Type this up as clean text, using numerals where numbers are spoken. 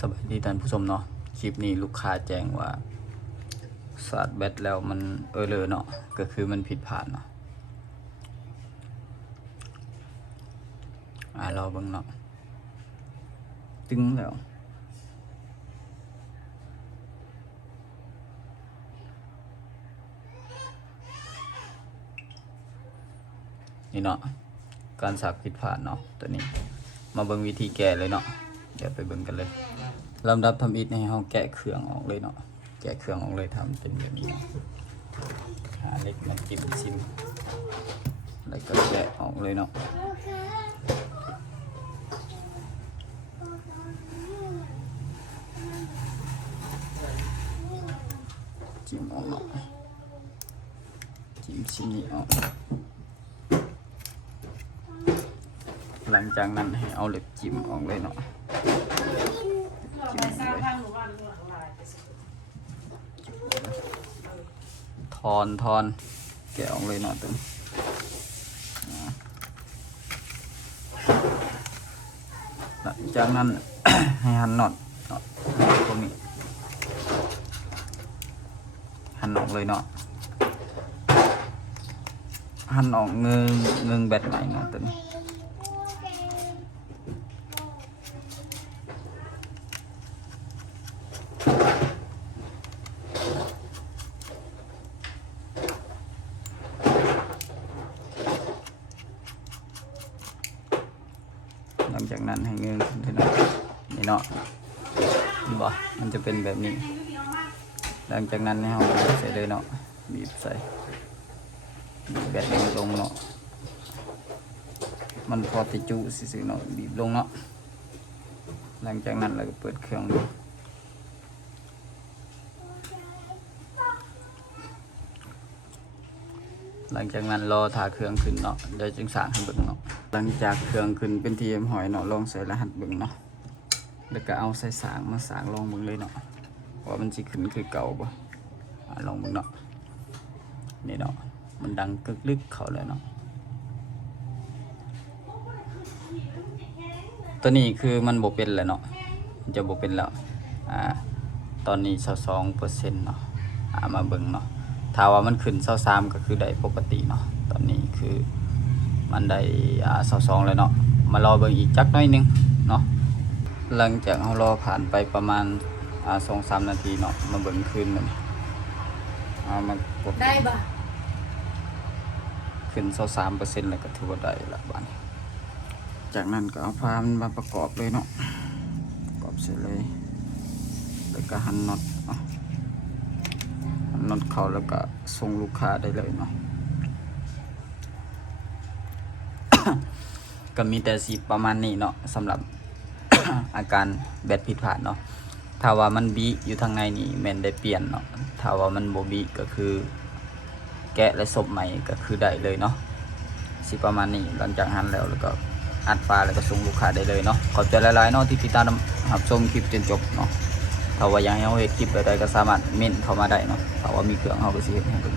สวัสดีท่านผู้ชมเนาะคลิปนี้ลูกค้าแจ้งว่าสาดแบตแล้วมันเลยเนาะก็คือมันผิดพลาดเนาะรอเบิ่งเนาะตึงแล้วนี่เนาะการสักผิดพลาดเนาะตัวนี้มาเบิ่งวิธีแก้เลยเนาะเดี๋ยวไปเบิ่งกันเลยลำดับทำอิฐให้เราแกะเครื่องออกเลยเนาะแกะเครื่องออกเลยทำเป็นแบบนี้หาเหล็กมาจิ้มซิมแล้วก็แกะออกเลยเนาะจิ้มออกเนาะจิ้มชิ้นนี้ออกหลังจากนั้นให้เอาเหล็กจิ้มออกเลยเนาะจิ้มเลยทอนแกะออกเลยเนาะตัวนี้หลังจากนั้น ให้หั่นน็อตตรงนี้หั่นออกเลยเนาะหั่นออกเงื้อแบตใหม่เนาะตัวนี้หลังจากนั้นให้เงื้อขึ้นเนาะนี่เนาะบ่มันจะเป็นแบบนี้หลังจากนั้นให้เราบีบใส่เลยเนาะบีบใส่บีบแบตลงเนาะมันพอติจุซื่อๆเนาะบีบลงเนาะหลังจากนั้นเราก็เปิดเครื่องดูหลังจากนั้นรอถ่าเครื่องขึ้นเนาะเดี๋ยวจึงสร้างให้เบิ่งเนาะหลังจากเครื่องขึ้นเป็นทีเอ็มหอยเนาะลองใส่รหัสเบิ่งเนาะแล้วก็เอาใส่สางมาสางลองเบิ่งเลยเนาะว่ามันสิขึ้นคือเก่าบ่ลองเบิ่งเนาะนี่เนาะมันดังกึกลึกเข้าเลยเนาะตัวนี้คือมันบ่เป็นแล้วเนาะมันจะบ่เป็นแล้วตอนนี้22%เนาะมาเบิ่งเนาะถ้าว่ามันขึ้น23ก็คือได้ปกติเนาะตอนนี้คือมันได้22แล้วเนาะมารอเบิ่งอีกจักหน่อยนึงเนาะหลังจากเรารอผ่านไปประมาณ2-3 นาทีเนาะมาเบิ่งคืนมันมากดได้บ่ขึ้น23%แล้วก็ถือว่าได้ละบาดนี้จากนั้นก็เอาพามันมาประกอบเลยเนาะประกอบเสร็จเลยแล้วก็หั่นน็อตเข้าแล้วก็ส่งลูกค้าได้เลยเนาะ ก็มีแต่สิประมาณนี้เนาะสำหรับ อาการแบตผิดพลาดเนาะถ้าว่ามันบีอยู่ทางในนี่แม่นได้เปลี่ยนเนาะถ้าว่ามันบ่บีก็คือแกะและสบใหม่ก็คือได้เลยเนาะสิประมาณนี้หลังจากหั่นแล้วก็อัดปลาแล้วก็ส่งลูกค้าได้เลยเนาะขอบใจหลายๆเนาะที่ติดตามรับชมคลิปจนจบเนาะถ้าว่าอยากให้เราเฮ็ดคลิปใดๆก็สามารถเม้นเข้ามาได้เนาะถ้าว่ามีเครื่องเราก็สิเฮ็ดให้เบิ่ง